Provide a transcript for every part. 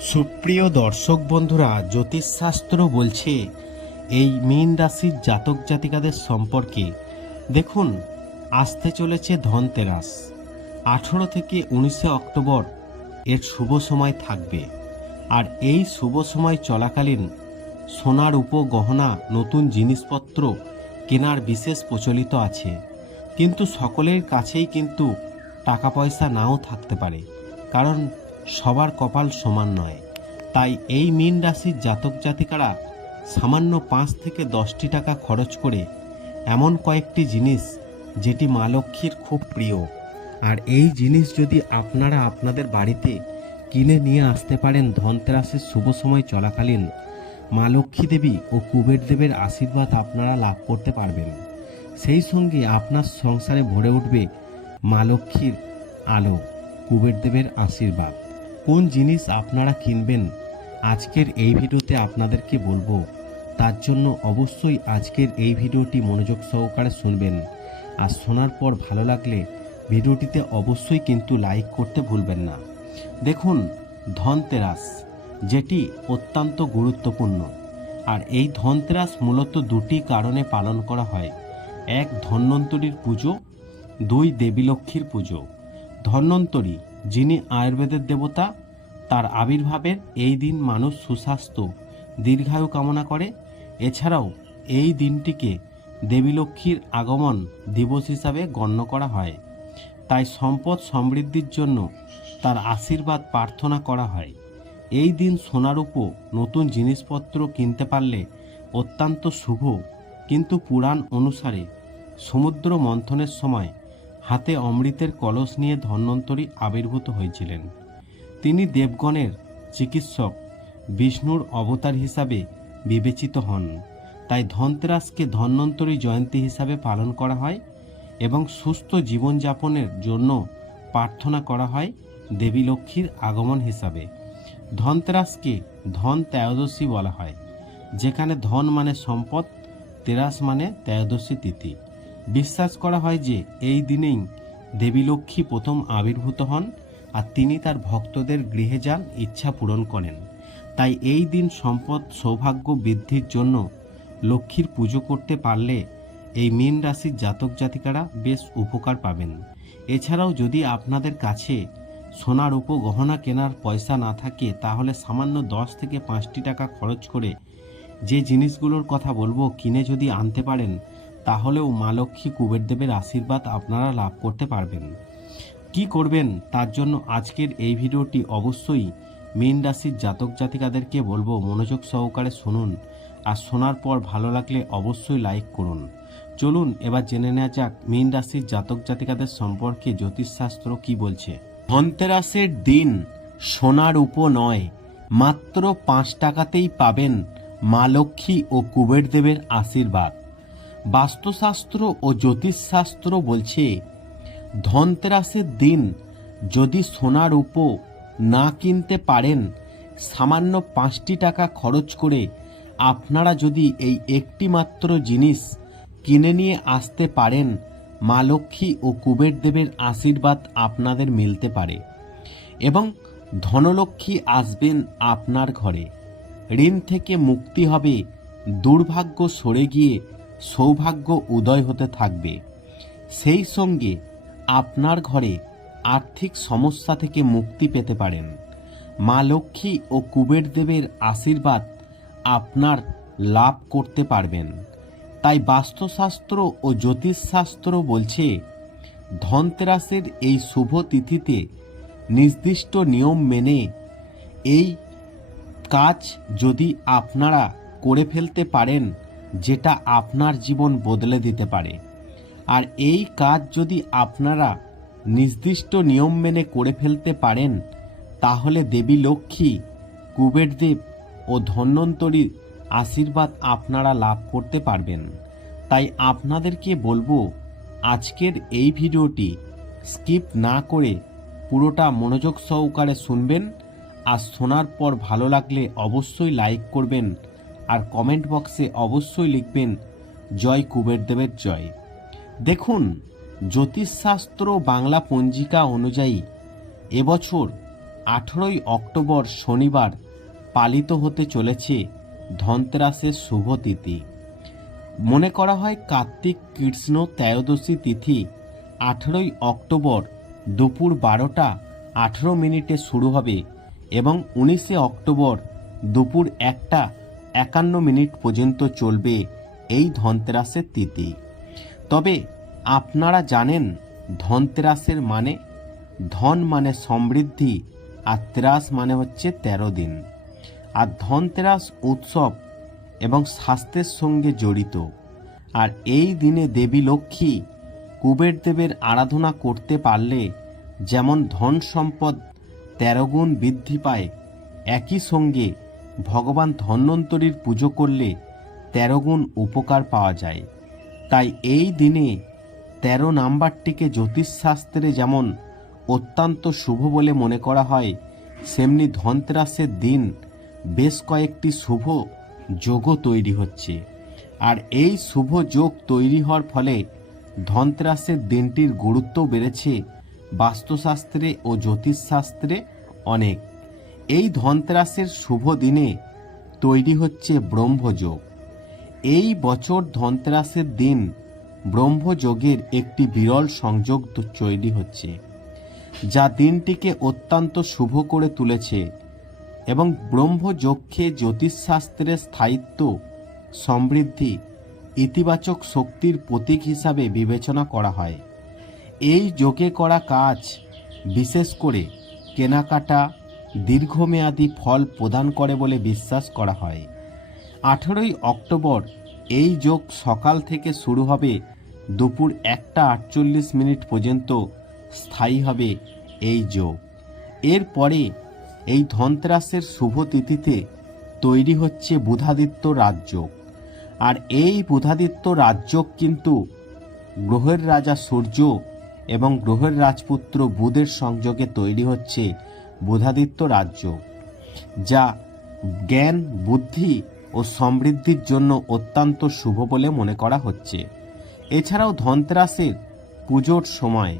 সুপ্রিয় দর্শক বন্ধুরা, জ্যোতিষশাস্ত্র বলছে, এই মীন রাশির জাতক জাতিকাদের সম্পর্কে। দেখুন, আসতে চলেছে ধনতেরাস। আঠেরো থেকে উনিশে অক্টোবর এর শুভ সময় থাকবে। আর এই শুভ সময় চলাকালীন সোনার উপগহনা, নতুন জিনিসপত্র কেনার বিশেষ প্রচলিত আছে। কিন্তু সকলের কাছেই কিন্তু টাকা পয়সা নাও থাকতে পারে। কারণ সবার কপাল সমান নয়। তাই এই মীন রাশির জাতক জাতিকারা সামান্য পাঁচ থেকে দশটি টাকা খরচ করে এমন কয়েকটি জিনিস যেটি মা লক্ষ্মীর খুব প্রিয়। আর এই জিনিস যদি আপনারা আপনাদের বাড়িতে কিনে নিয়ে আসতে পারেন ধনতেরাসের শুভ সময় চলাকালীন, মা লক্ষ্মী দেবী ও কুবের দেবের আশীর্বাদ আপনারা লাভ করতে পারবেন। সেই সঙ্গে আপনার সংসারে ভরে উঠবে মা লক্ষ্মীর আলো, কুবের দেবের আশীর্বাদ। কোন জিনিস আপনারা কিনবেন? আজকের এই ভিডিওতে আপনাদেরকে বলব, তার জন্য অবশ্যই আজকের এই ভিডিওটি মনোযোগ সহকারে শুনবেন। আর শোনার পর ভালো লাগলে ভিডিওটিতে অবশ্যই কিন্তু লাইক করতে ভুলবেন না। দেখুন, ধনতেরাস, যেটি অত্যন্ত গুরুত্বপূর্ণ। আর এই ধনতেরাস মূলত দুটি কারণে পালন করা হয়। এক, ধন্বন্তরীর পুজো, দুই দেবী লক্ষ্মীর পুজো। ধন্বন্তরী যিনি আয়ুর্বেদের দেবতা, তার আবির্ভাবের এই দিন মানুষ সুস্বাস্থ্য, দীর্ঘায়ু কামনা করে। এছাড়াও এই দিনটিকে দেবী লক্ষ্মীর আগমন দিবস হিসাবে গণ্য করা হয়। তাই সম্পদ সমৃদ্ধির জন্য তার আশীর্বাদ প্রার্থনা করা হয়। এই দিন সোনার উপর নতুন জিনিসপত্র কিনতে পারলে অত্যন্ত শুভ, কিন্তু পুরাণ অনুসারে সমুদ্র মন্থনের সময় হাতে অমৃতের কলস নিয়ে ধন্বন্তরী আবির্ভূত হয়েছিলেন। তিনি দেবগণের চিকিৎসক, বিষ্ণুর অবতার হিসাবে বিবেচিত হন। তাই ধনতেরাসকে ধন্বন্তরী জয়ন্তী হিসাবে পালন করা হয় এবং সুস্থ জীবনযাপনের জন্য প্রার্থনা করা হয় দেবী লক্ষ্মীর আগমন হিসাবে। ধনতেরাসকে ধন ত্রয়োদশী বলা হয়, যেখানে ধন মানে সম্পদ, তেরাস মানে ত্রয়োদশী তিথি। বিশ্বাস করা হয় যে এই দিনেই দেবী লক্ষ্মী প্রথম আবির্ভূত হন আর তিনি তার ভক্তদের গৃহে যান, ইচ্ছা পূরণ করেন। তাই এই দিন সম্পদ সৌভাগ্য বৃদ্ধির জন্য লক্ষ্মীর পুজো করতে পারলে এই মীন রাশির জাতক জাতিকারা বেশ উপকার পাবেন। এছাড়াও যদি আপনাদের কাছে সোনার উপগহনা কেনার পয়সা না থাকে, তাহলে সামান্য দশ থেকে পাঁচটি টাকা খরচ করে যে জিনিসগুলোর কথা বলব, কিনে যদি আনতে পারেন তাহলেও মা লক্ষ্মী কুবের দেবের আশীর্বাদ আপনারা লাভ করতে পারবেন। কি করবেন? তার জন্য আজকের এই ভিডিওটি অবশ্যই মীন রাশির জাতক জাতিকাদেরকে বলব, মনোযোগ সহকারে শুনুন। আর শোনার পর ভালো লাগলে অবশ্যই লাইক করুন। চলুন, এবার জেনে নেওয়া যাক মীন রাশির জাতক জাতিকাদের সম্পর্কে জ্যোতিষশাস্ত্র কি বলছে। ধনতেরাসের দিন সোনার উপ নয়, মাত্র পাঁচ টাকাতেই পাবেন মা লক্ষ্মী ও কুবের দেবের আশীর্বাদ। বাস্তুশাস্ত্র ও জ্যোতিষশাস্ত্র বলছে, ধনতেরাসের দিন যদি সোনার উপ না কিনতে পারেন, সামান্য পাঁচটি টাকা খরচ করে আপনারা যদি এই একটি মাত্র জিনিস কিনে নিয়ে আসতে পারেন, মা লক্ষ্মী ও কুবের দেবের আশীর্বাদ আপনাদের মিলতে পারে এবং ধনলক্ষ্মী আসবেন আপনার ঘরে। ঋণ থেকে মুক্তি হবে, দুর্ভাগ্য সরে গিয়ে সৌভাগ্য উদয় হতে থাকবে। সেই সঙ্গে আপনার ঘরে আর্থিক সমস্যা থেকে মুক্তি পেতে পারেন। মা লক্ষ্মী ও কুবের দেবের আশীর্বাদ আপনার লাভ করতে পারবেন। তাই বাস্তুশাস্ত্র ও জ্যোতিষশাস্ত্র বলছে, ধনতেরাসের এই শুভ তিথিতে নির্দিষ্ট নিয়ম মেনে এই কাজ যদি আপনারা করে ফেলতে পারেন যেটা আপনার জীবন বদলে দিতে পারে। আর এই কাজ যদি আপনারা নির্দিষ্ট নিয়ম মেনে করে ফেলতে পারেন, তাহলে দেবী লক্ষ্মী, কুবেরদেব ও ধন্বন্তরীর আশীর্বাদ আপনারা লাভ করতে পারবেন। তাই আপনাদেরকে বলব, আজকের এই ভিডিওটি স্কিপ না করে পুরোটা মনোযোগ সহকারে শুনবেন। আর শোনার পর ভালো লাগলে অবশ্যই লাইক করবেন আর কমেন্ট বক্সে অবশ্যই লিখবেন, জয় কুবের দেবের জয়। দেখুন, জ্যোতিষশাস্ত্র বাংলা পঞ্জিকা অনুযায়ী এবছর আঠেরোই অক্টোবর শনিবার পালিত হতে চলেছে ধনতেরাসের শুভ তিথি। মনে করা হয় কার্তিক কৃষ্ণ ত্রয়োদশী তিথি আঠেরোই অক্টোবর দুপুর বারোটা আঠেরো মিনিটে শুরু হবে এবং উনিশে অক্টোবর দুপুর একটা একান্ন মিনিট পর্যন্ত চলবে এই ধনতেরাসের তিথি। তবে আপনারা জানেন, ধনতেরাসের মানে ধন মানে সমৃদ্ধি আর তেরাস মানে হচ্ছে তেরো দিন। আর ধনতেরাস উৎসব এবং স্বাস্থ্যের সঙ্গে জড়িত। আর এই দিনে দেবী লক্ষ্মী কুবের দেবের আরাধনা করতে পারলে যেমন ধন সম্পদ তেরো গুণ বৃদ্ধি পায়, একই সঙ্গে ভগবান ধন্বন্তরীর পুজো করলে তেরো গুণ উপকার পাওয়া যায়। তাই এই দিনে তেরো নাম্বারটিকে জ্যোতিষশাস্ত্রে যেমন অত্যন্ত শুভ বলে মনে করা হয়, সেমনি ধনতেরাসের দিন বেশ কয়েকটি শুভ যোগও তৈরি হচ্ছে। আর এই শুভ যোগ তৈরি হওয়ার ফলে ধনতেরাসের দিনটির গুরুত্ব বেড়েছে। বাস্তুশাস্ত্রে ও জ্যোতিষশাস্ত্রে অনেক। এই ধনতেরাসের শুভ দিনে তৈরি হচ্ছে ব্রহ্মযোগ। এই বছর ধনতেরাসের দিন ব্রহ্মযোগের একটি বিরল সংযোগ তৈরি হচ্ছে, যা দিনটিকে অত্যন্ত শুভ করে তুলেছে এবং ব্রহ্মযক্ষে জ্যোতিষশাস্ত্রের স্থায়িত্ব, সমৃদ্ধি, ইতিবাচক শক্তির প্রতীক হিসাবে বিবেচনা করা হয়। এই যোগে করা কাজ, বিশেষ করে কেনাকাটা দীর্ঘমেয়াদী ফল প্রদান করে বলে বিশ্বাস করা হয়। আঠেরোই অক্টোবর এই যোগ সকাল থেকে শুরু হবে, দুপুর একটা আটচল্লিশ মিনিট পর্যন্ত স্থায়ী হবে এই যোগ। এরপরে এই ধনতেরাসের শুভ তিথিতে তৈরি হচ্ছে বুধাদিত্য রাজযোগ। আর এই বুধাদিত্য রাজযোগ কিন্তু গ্রহের রাজা সূর্য এবং গ্রহের রাজপুত্র বুধের সংযোগে তৈরি হচ্ছে বুধাদিত্য রাজ্য, যা জ্ঞান, বুদ্ধি ও সমৃদ্ধির জন্য অত্যন্ত শুভ বলে মনে করা হচ্ছে। এছাড়াও ধনতেরাসের পুজোর সময়,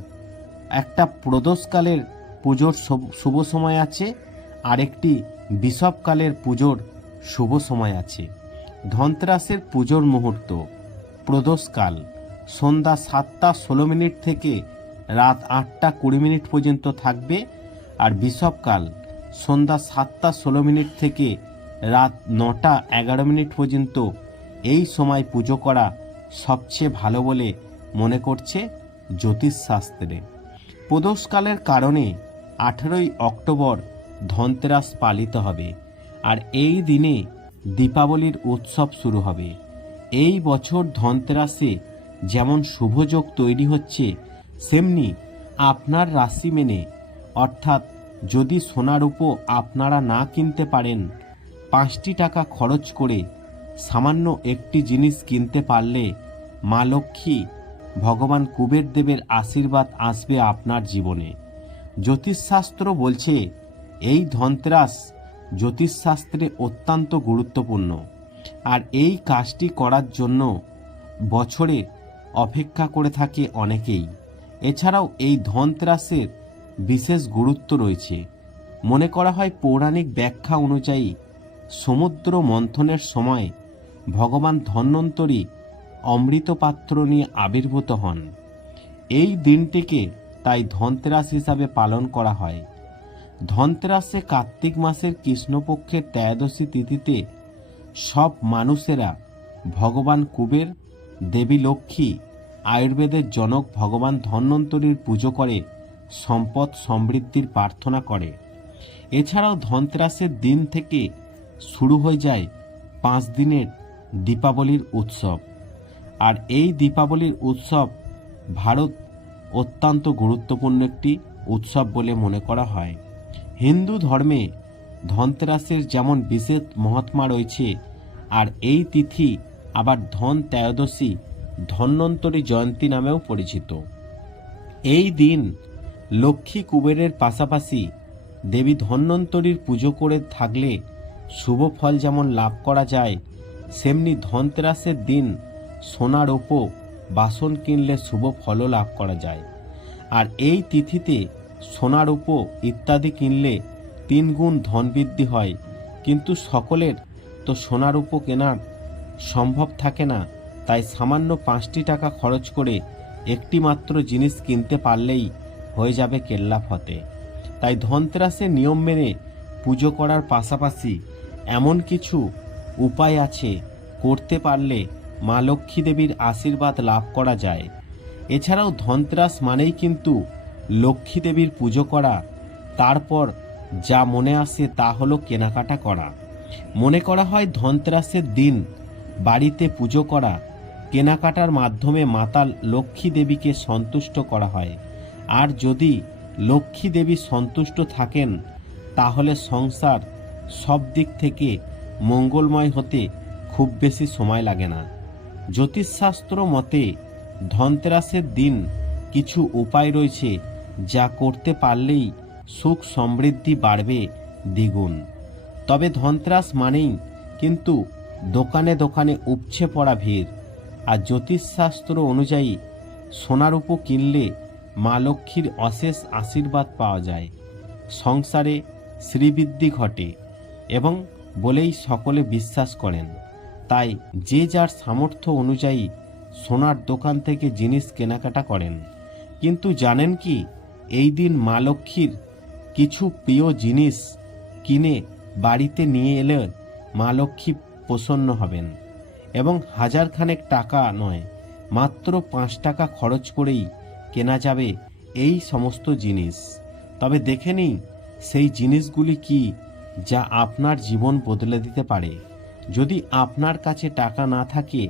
একটা প্রদোষকালের পুজোর শুভ- সময় আছে, আরেকটি বিষবকালের পুজোর শুভ সময় আছে। ধনতেরাসের পুজোর মুহূর্ত, প্রদোষকাল, সন্ধ্যা সাতটা ষোলো মিনিট থেকে রাত আটটা কুড়ি মিনিট পর্যন্ত থাকবে। আর বিষবকাল সন্ধ্যা সাতটা ষোলো মিনিট থেকে রাত নটা এগারো মিনিট পর্যন্ত এই সময় পুজো করা সবচেয়ে ভালো বলে মনে করছে জ্যোতিষশাস্ত্রে। প্রদোষকালের কারণে আঠেরোই অক্টোবর ধনতেরাস পালিত হবে আর এই দিনে দীপাবলির উৎসব শুরু হবে। এই বছর ধনতেরাসে যেমন শুভযোগ তৈরি হচ্ছে, সেমনি আপনার রাশি মেনে অর্থাৎ যদি সোনার উপো আপনারা না কিনতে পারেন, পাঁচটি টাকা খরচ করে সামান্য একটি জিনিস কিনতে পারলে মা লক্ষ্মী ভগবান কুবের দেবের আশীর্বাদ আসবে আপনার জীবনে। জ্যোতিষশাস্ত্র বলছে, এই ধনত্রাস জ্যোতিষশাস্ত্রে অত্যন্ত গুরুত্বপূর্ণ। আর এই কাজটি করার জন্য বছরে অপেক্ষা করে থাকে অনেকেই। এছাড়াও এই ধনতেরাসের বিশেষ গুরুত্ব রয়েছে। মনে করা হয় পৌরাণিক ব্যাখ্যা অনুযায়ী সমুদ্র মন্থনের সময় ভগবান ধন্বন্তরী অমৃত পাত্র নিয়ে আবির্ভূত হন। এই দিনটিকে তাই ধনতেরাস হিসাবে পালন করা হয়। ধনতেরাসে কার্তিক মাসের কৃষ্ণপক্ষের ত্রয়োদশী তিথিতে সব মানুষেরা ভগবান কুবের দেবী লক্ষ্মী আয়ুর্বেদের জনক ভগবান ধন্বন্তরীর পুজো করে সম্পদ সমৃদ্ধির প্রার্থনা করে। এছাড়াও ধনতেরাসের দিন থেকে শুরু হয়ে যায় পাঁচ দিনের দীপাবলির উৎসব। আর এই দীপাবলির উৎসব ভারত অত্যন্ত গুরুত্বপূর্ণ একটি উৎসব বলে মনে করা হয়। হিন্দু ধর্মে ধনতেরাসের যেমন বিশেষ মহাত্মা রয়েছে, আর এই তিথি আবার ধন ত্রয়োদশী ধন্বন্তরী জয়ন্তী নামেও পরিচিত। এই দিন লক্ষ্মী কুবেরের পাশাপাশি দেবী ধন্বন্তরীর পুজো করে থাকলে শুভ ফল যেমন লাভ করা যায়, সেমনি ধনতেরাসের দিন সোনার ওপো, বাসন কিনলে শুভ ফলও লাভ করা যায়। আর এই তিথিতে সোনার ওপো ইত্যাদি কিনলে তিন গুণ ধন বৃদ্ধি হয়। কিন্তু সকলের তো সোনার উপ কেনার সম্ভব থাকে না, তাই সামান্য পাঁচটি টাকা খরচ করে একটি মাত্র জিনিস কিনতে পারলেই হয়ে যাবে কেল্লা ফতে। তাই ধনতেরাসের নিয়ম মেনে পুজো করার পাশাপাশি এমন কিছু উপায় আছে করতে পারলে মা লক্ষ্মী দেবীর আশীর্বাদ লাভ করা যায়। এছাড়াও ধনতেরাস মানেই কিন্তু লক্ষ্মী দেবীর পুজো করা, তারপর যা মনে আসে তা হলো কেনাকাটা করা। মনে করা হয় ধনতেরাসের দিন বাড়িতে পুজো করা, কেনাকাটার মাধ্যমে মাতা লক্ষ্মী দেবীকে সন্তুষ্ট করা হয়। আর যদি লক্ষ্মী দেবী সন্তুষ্ট থাকেন, তাহলে সংসার সব দিক থেকে মঙ্গলময় হতে খুব বেশি সময় লাগে না। জ্যোতিষশাস্ত্র মতে ধনতেরাসের দিন কিছু উপায় রয়েছে যা করতে পারলেই সুখ সমৃদ্ধি বাড়বে দ্বিগুণ। তবে ধনতেরাস মানেই কিন্তু দোকানে দোকানে উপছে পড়া ভিড়। আর জ্যোতিষশাস্ত্র অনুযায়ী সোনার উপ কিনলে মা লক্ষ্মীর অশেষ আশীর্বাদ পাওয়া যায়। সংসারে শ্রীবৃদ্ধি ঘটে এবং বলেই সকলে বিশ্বাস করেন। তাই যে যার সামর্থ্য অনুযায়ী সোনার দোকান থেকে জিনিস কেনাকাটা করেন। কিন্তু জানেন কি, এই দিন মা লক্ষ্মীর কিছু প্রিয় জিনিস কিনে বাড়িতে নিয়ে এলে মা লক্ষ্মী প্রসন্ন হবেন এবং হাজারখানেক টাকা নয়, মাত্র পাঁচ টাকা খরচ করেই কেনা যাবে এই সমস্ত জিনিস। তবে দেখে নিই সেই জিনিসগুলি কি যা আপনার জীবন বদলে দিতে পারে। যদি আপনার কাছে টাকা না থাকে,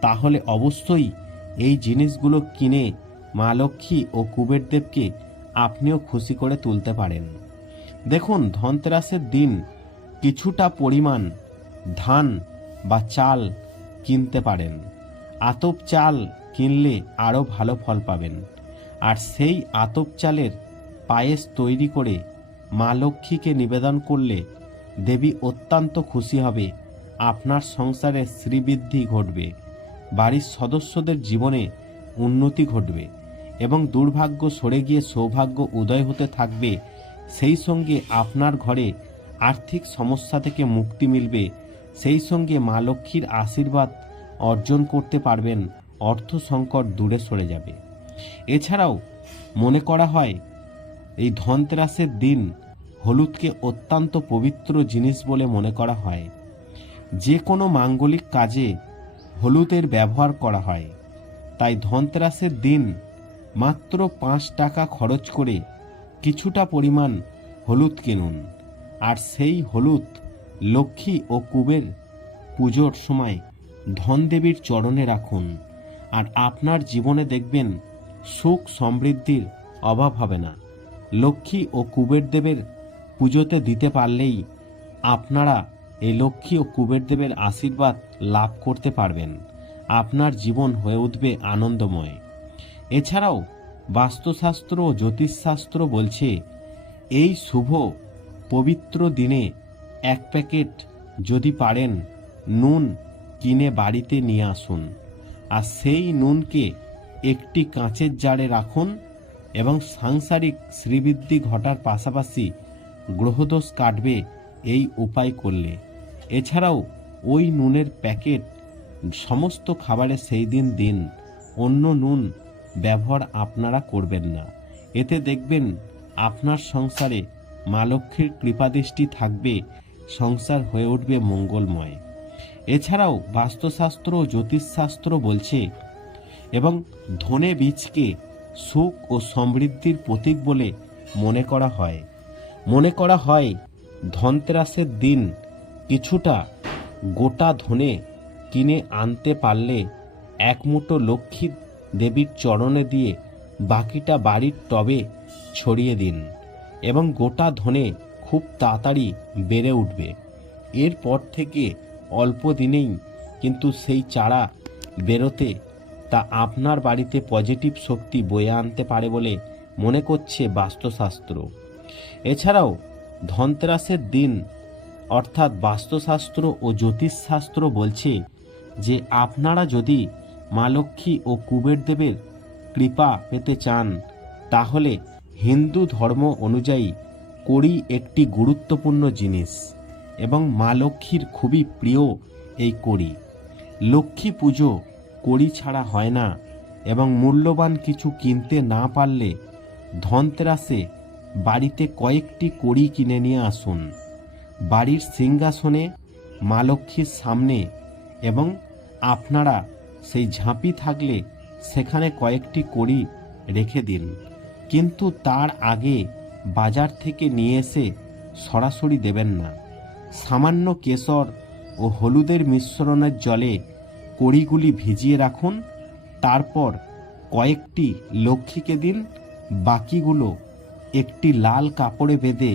তাহলে অবশ্যই এই জিনিসগুলো কিনে মা লক্ষ্মী ও কুবের দেবকে আপনিও খুশি করে তুলতে পারেন। দেখুন, ধনতেরাসের দিন কিছুটা পরিমাণ ধান বা চাল কিনতে পারেন। আতপ চাল কিনলে আরও ভালো ফল পাবেন। আর সেই আতপ চালের পায়েস তৈরি করে মা লক্ষ্মীকে নিবেদন করলে দেবী অত্যন্ত খুশি হবে। আপনার সংসারে শ্রীবৃদ্ধি ঘটবে। বাড়ির সদস্যদের জীবনে উন্নতি ঘটবে এবং দুর্ভাগ্য সরে গিয়ে সৌভাগ্য উদয় হতে থাকবে। সেই সঙ্গে আপনার ঘরে আর্থিক সমস্যা থেকে মুক্তি মিলবে। সেই সঙ্গে মা লক্ষ্মীর আশীর্বাদ অর্জন করতে পারবেন। অর্থ সংকট দূরে সরে যাবে। এছাড়াও মনে করা হয়, এই ধনতেরাসের দিন হলুদকে অত্যন্ত পবিত্র জিনিস বলে মনে করা হয়। যে কোনো মাঙ্গলিক কাজে হলুদের ব্যবহার করা হয়। তাই ধনতেরাসের দিন মাত্র পাঁচ টাকা খরচ করে কিছুটা পরিমাণ হলুদ কিনুন। আর সেই হলুদ লক্ষ্মী ও কুবের পুজোর সময় ধনদেবীর চরণে রাখুন। আর আপনার জীবনে দেখবেন সুখ সমৃদ্ধির অভাব হবে না। লক্ষ্মী ও কুবের দেবের পুজোতে দিতে পারলেই আপনারা এই লক্ষ্মী ও কুবের দেবের আশীর্বাদ লাভ করতে পারবেন। আপনার জীবন হয়ে উঠবে আনন্দময়। এছাড়াও বাস্তুশাস্ত্র ও জ্যোতিষশাস্ত্র বলছে, এই শুভ, পবিত্র দিনে এক প্যাকেট যদি পারেন, নুন কিনে বাড়িতে নিয়ে আসুন। আর সেই নুনকে একটি কাঁচের জারে রাখুন এবং সাংসারিক শ্রীবৃদ্ধি ঘটার পাশাপাশি গ্রহদোষ কাটবে এই উপায় করলে। এছাড়াও ওই নুনের প্যাকেট সমস্ত খাবারে সেই দিন দিন অন্য নুন ব্যবহার আপনারা করবেন না। এতে দেখবেন আপনার সংসারে মা লক্ষ্মীর কৃপাদৃষ্টি থাকবে, সংসার হয়ে উঠবে মঙ্গলময়। এছাড়াও বাস্তুশাস্ত্র ও জ্যোতিষশাস্ত্র বলছে এবং ধনে বীজকে সুখ ও সমৃদ্ধির প্রতীক বলে মনে করা হয়। মনে করা হয়, ধনতেরাসের দিন কিছুটা গোটা ধনে কিনে আনতে পারলে এক মুঠো লক্ষ্মী দেবীর চরণে দিয়ে বাকিটা বাড়ির টবে ছড়িয়ে দিন এবং গোটা ধনে খুব তাড়াতাড়ি বেড়ে উঠবে। এরপর থেকে অল্প দিনেই কিন্তু সেই চারা বেরোতে তা আপনার বাড়িতে পজিটিভ শক্তি বয়ে আনতে পারে বলে মনে করছে বাস্তুশাস্ত্র। এছাড়াও, ধনতেরাসের দিন, অর্থাৎ বাস্তুশাস্ত্র ও জ্যোতিষশাস্ত্র বলছে যে আপনারা যদি মা লক্ষ্মী ও কুবের দেবের কৃপা পেতে চান, তাহলে হিন্দু ধর্ম অনুযায়ী কড়ি একটি গুরুত্বপূর্ণ জিনিস এবং মা লক্ষ্মীর খুবই প্রিয় এই কড়ি লক্ষ্মী পুজো কড়ি ছাড়া হয় না এবং মূল্যবান কিছু কিনতে না পারলে ধনতেরাসে বাড়িতে কয়েকটি কড়ি কিনে নিয়ে আসুন। বাড়ির সিংহাসনে মা লক্ষ্মীর সামনে এবং আপনারা সেই ঝাঁপি থাকলে সেখানে কয়েকটি কড়ি রেখে দিন। কিন্তু তার আগে বাজার থেকে নিয়ে এসে সরাসরি দেবেন না। সামান্য কেশর ও হলুদের মিশ্রণের জলে কড়িগুলি ভিজিয়ে রাখুন, তারপর কয়েকটি লক্ষ্মীকে দিন, বাকিগুলো একটি লাল কাপড়ে বেঁধে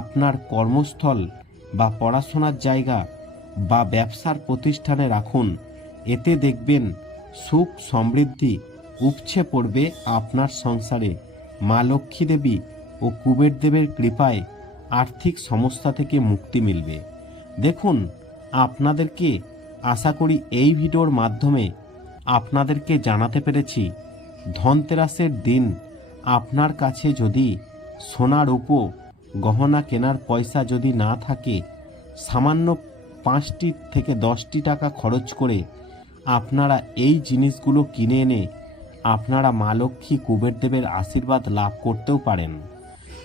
আপনার কর্মস্থল বা পড়াশোনার জায়গা বা ব্যবসার প্রতিষ্ঠানে রাখুন। এতে দেখবেন সুখ সমৃদ্ধি উপছে পড়বে আপনার সংসারে। মা লক্ষ্মী দেবী ও কুবের দেবের কৃপায় আর্থিক সমস্যা থেকে মুক্তি মিলবে। দেখুন, আপনাদেরকে আশা করি এই ভিডিওর মাধ্যমে আপনাদেরকে জানাতে পেরেছি, ধনতেরাসের দিন আপনার কাছে যদি সোনার উপ, গহনা কেনার পয়সা যদি না থাকে, সামান্য পাঁচটি থেকে দশটি টাকা খরচ করে আপনারা এই জিনিসগুলো কিনে এনে আপনারা মা লক্ষ্মী কুবের দেবের আশীর্বাদ লাভ করতেও পারেন।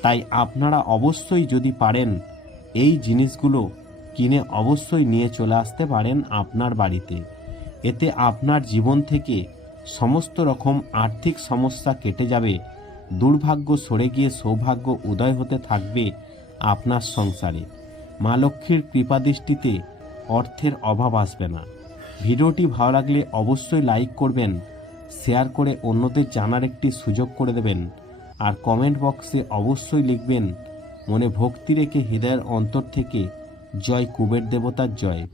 তাই আপনারা অবশ্যই যদি পারেন, এই জিনিসগুলো কিনে অবশ্যই নিয়ে চলে আসতে পারেন আপনার বাড়িতে। এতে আপনার জীবন থেকে সমস্ত রকম আর্থিক সমস্যা কেটে যাবে, দুর্ভাগ্য সরে গিয়ে সৌভাগ্য উদয় হতে থাকবে আপনার সংসারে। মা লক্ষ্মীর কৃপাদৃষ্টিতে অর্থের অভাব আসবে না। ভিডিওটি ভালো লাগলে অবশ্যই লাইক করবেন, শেয়ার করে অন্যদের জানার একটি সুযোগ করে দেবেন, আর কমেন্ট বক্সে অবশ্যই লিখবেন, মনে ভক্তি রেখে হৃদয়ের অন্তর থেকে জয় কুবের দেবতার জয়।